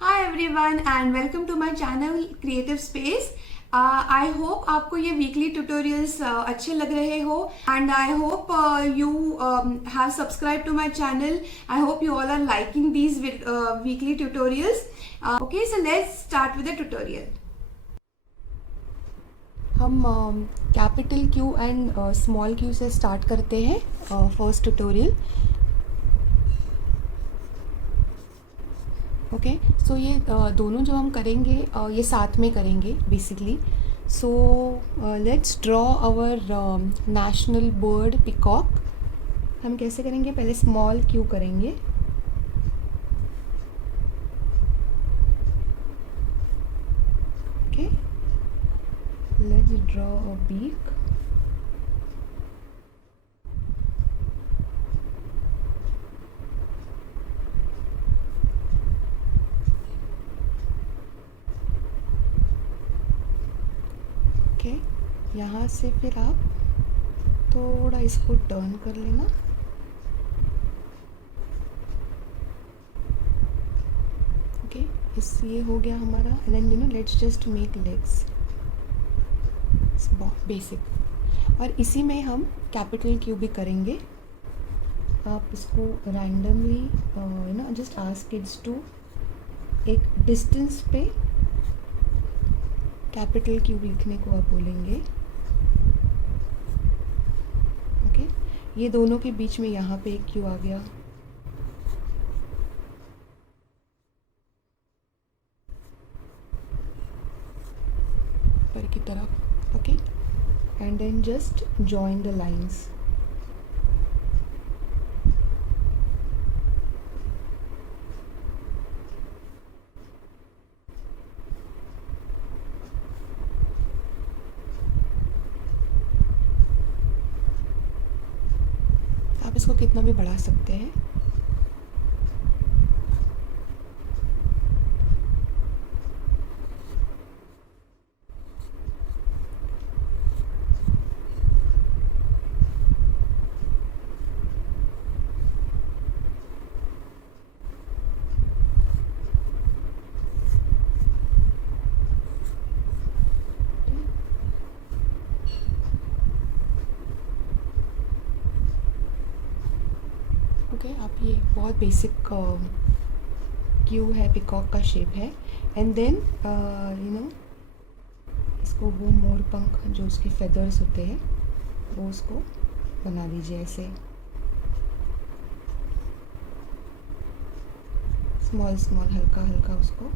Hi everyone and welcome to my channel creative space. I hope आपको ये weekly tutorials अच्छे लग रहे हो and I hope you have subscribe to my channel. I hope you all are liking these weekly tutorials. Okay, so let's start with the tutorial. हम capital Q and small Q से start करते हैं first tutorial. Okay, सो ये दोनों जो हम करेंगे ये साथ में करेंगे basically. So let's draw our national bird peacock. हम कैसे करेंगे? पहले स्मॉल क्यू करेंगे। Okay, let's draw a beak. Okay, यहाँ से फिर आप थोड़ा इसको टर्न कर लेना। ओके, इस ये हो गया हमारा। And then let's just make legs basic. और इसी में हम कैपिटल क्यू भी करेंगे। आप इसको randomly just ask kids to एक डिस्टेंस पे कैपिटल क्यू लिखने को आप बोलेंगे। ओके, ये दोनों के बीच में यहाँ पे एक क्यू आ गया। ऊपर की तरफ। Okay, and then just join the lines. आप इसको कितना भी बढ़ा सकते हैं। ओके, आप ये बहुत बेसिक क्यू है, पिकॉक का शेप है। एंड देन इसको वो मोर पंख जो उसके फेदर्स होते हैं वो उसको बना दीजिए ऐसे स्मॉल स्मॉल, हल्का हल्का उसको।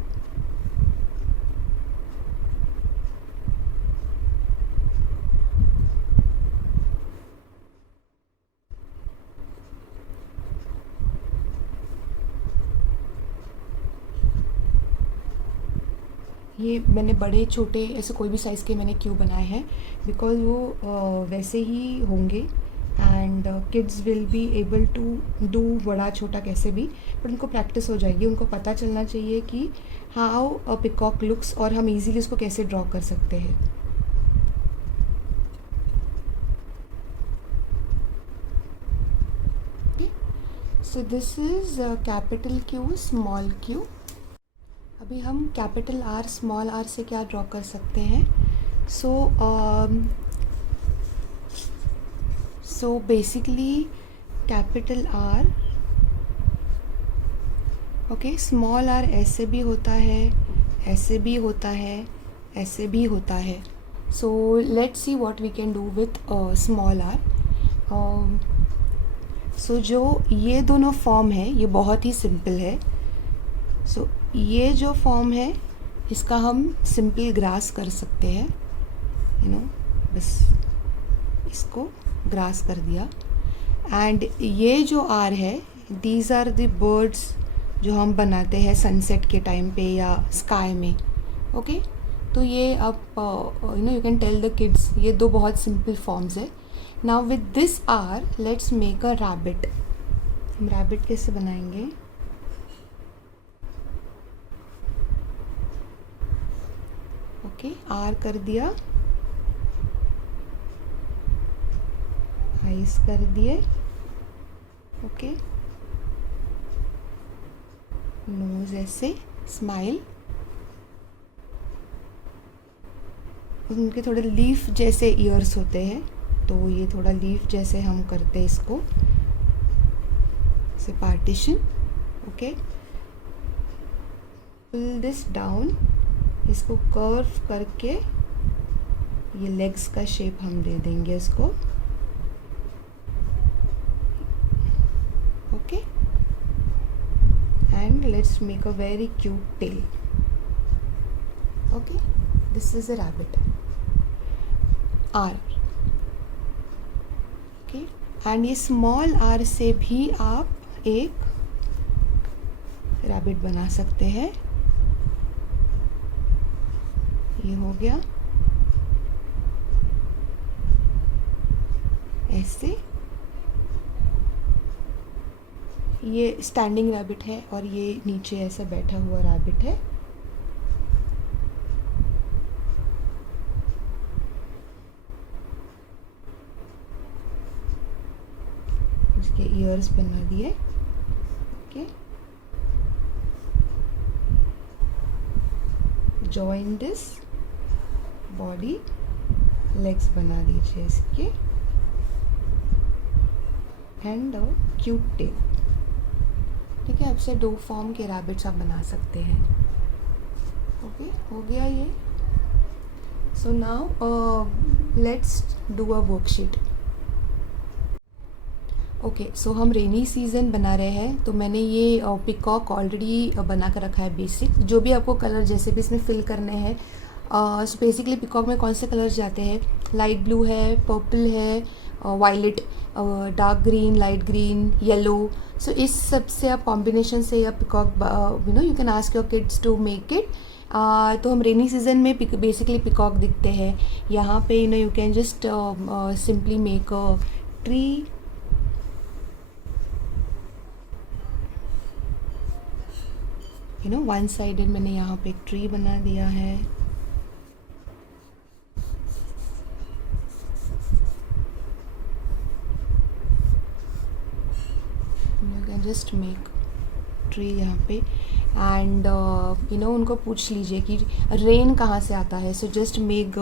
ये मैंने बड़े छोटे ऐसे कोई भी साइज़ के मैंने क्यू बनाए हैं बिकॉज वो वैसे ही होंगे and kids will be able to do बड़ा छोटा कैसे भी, पर उनको प्रैक्टिस हो जाएगी। उनको पता चलना चाहिए कि हाउ अ पिकॉक लुक्स और हम इजीली उसको कैसे ड्रॉ कर सकते हैं। So this is capital Q, small Q. अभी हम कैपिटल आर, स्मॉल आर से क्या ड्रॉ कर सकते हैं? So basically capital R, okay, small R ऐसे भी होता है, ऐसे भी होता है, ऐसे भी होता है। So let's see what we can do with small R. So जो ये दोनों फॉर्म है ये बहुत ही सिंपल है। सो ये जो फॉर्म है इसका हम सिंपल ग्रास कर सकते हैं। बस इसको ग्रास कर दिया। एंड ये जो आर है, दीज आर द बर्ड्स जो हम बनाते हैं सनसेट के टाइम पे या स्काई में। ओके, तो ये आप you can tell the kids, ये दो बहुत सिंपल फॉर्म्स है। Now with this R let's make a rabbit. हम रैबिट कैसे बनाएंगे? ओके, आर कर दिया, आइस कर दिए। ओके, नोज ऐसे, स्माइल। उनके थोड़े लीफ जैसे ईयर्स होते हैं, तो ये थोड़ा लीफ जैसे हम करते हैं इसको, से partition. Okay, pull this down, इसको कर्व करके ये लेग्स का शेप हम दे देंगे इसको। Okay, and let's make a very cute tail. Okay, this is a rabbit R. Okay, and ये स्मॉल आर से भी आप एक रैबिट बना सकते हैं। ये हो गया ऐसे। ये स्टैंडिंग रैबिट है और ये नीचे ऐसा बैठा हुआ रैबिट है। इसके ईयर्स बना दिए। Okay, join this body, legs बना दीजिए इसके, एंड अ क्यूट टेल। ठीक है, आपसे 2 फॉर्म के रैबिट्स आप बना सकते हैं। ओके, हो गया ये। So now let's do a worksheet. Okay, so हम रेनी सीज़न बना रहे हैं, तो मैंने ये पिकॉक ऑलरेडी बना कर रखा है बेसिक। जो भी आपको कलर जैसे भी इसमें फिल करने हैं, सो बेसिकली पिकॉक में कौन से कलर्स जाते हैं, लाइट ब्लू है, पर्पल है, violet, dark green, light green, yellow. So इस सब से आप कॉम्बिनेशन से या peacock you can ask your kids to make it. तो हम रेनी सीजन में बेसिकली पिकॉक दिखते हैं। यहाँ पे you can just simply make a tree. One sided मैंने यहाँ पे एक ट्री बना दिया है। You can just make tree यहाँ पे, एंड उनको पूछ लीजिए कि रेन कहाँ से आता है। So just make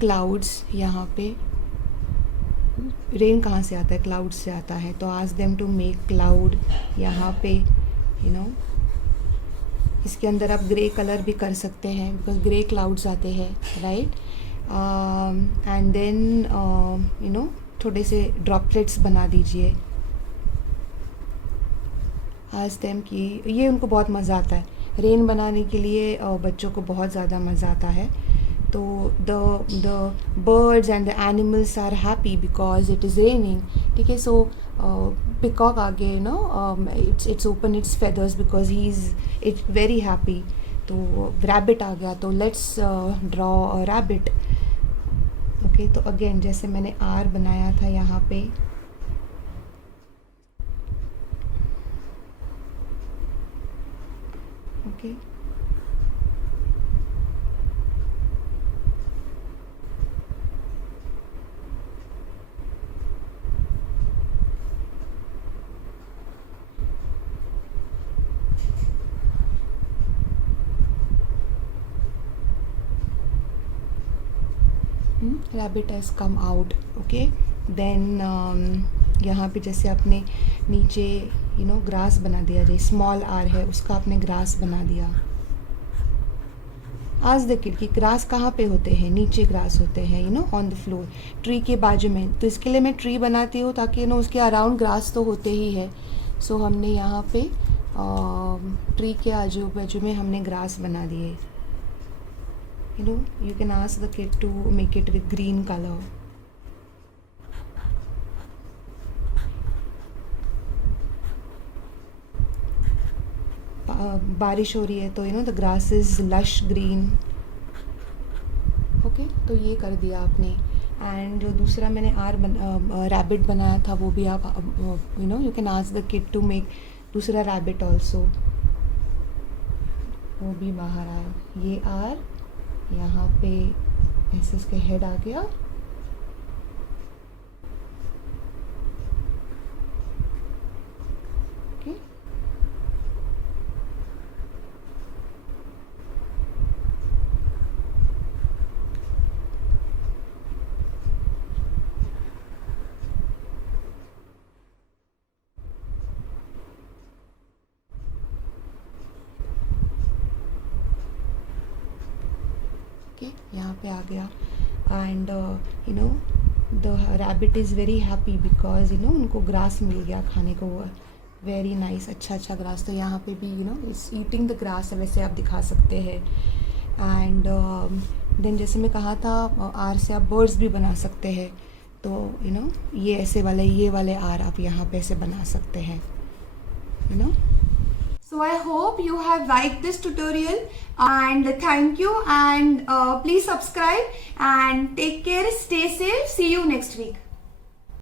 clouds. यहाँ पे रेन कहाँ से आता है, क्लाउड से आता है, तो ask them to make cloud. यहाँ पे इसके अंदर आप ग्रे कलर भी कर सकते हैं, बिकॉज ग्रे क्लाउड्स आते हैं, राइट। एंड देन थोड़े से ड्रॉपलेट्स बना दीजिए। आस्क देम कि ये उनको बहुत मज़ा आता है रेन बनाने के लिए, बच्चों को बहुत ज़्यादा मज़ा आता है। तो the birds and the animals are happy because it is raining. ठीक है, सो पिकॉक आगे its open its feathers because he is its very happy. तो रैबिट आ गया, तो let's draw a rabbit. Okay, तो अगेन जैसे मैंने आर बनाया था यहाँ पे, okay, rabbit has come out. Okay, then यहाँ पे जैसे आपने नीचे ग्रास बना दिया, जैसे स्मॉल आर है उसका आपने ग्रास बना दिया। आज द किड कि ग्रास कहाँ पे होते हैं, नीचे ग्रास होते हैं ऑन द फ्लोर, ट्री के बाजू में। तो इसके लिए मैं ट्री बनाती हूँ ताकि उसके अराउंड ग्रास तो होते ही है। सो हमने यहाँ पे ट्री के आजू बाजू में हमने ग्रास बना दिए। You can ask the kid to make it with green color. बारिश हो रही है तो the grass is lush green. Okay, तो ये कर दिया आपने। एंड जो दूसरा मैंने रैबिट बनाया था वो भी आप you can ask the kid to make दूसरा रैबिट ऑल्सो। वो भी बाहर आया, ये आर यहाँ पे ऐसे इसके हेड आ गया। ओके, यहाँ पे आ गया. And you know the rabbit is very happy because उनको ग्रास मिल गया खाने को. वेरी नाइस, अच्छा ग्रास. तो यहाँ पे भी इज ईटिंग द ग्रास, वैसे आप दिखा सकते हैं. एंड देन जैसे मैं कहा था, आर से आप बर्ड्स भी बना सकते हैं. तो ये ऐसे वाले, ये वाले आर आप यहाँ पे ऐसे बना सकते हैं. So I hope you have liked this tutorial, and thank you, and please subscribe and take care, stay safe, see you next week.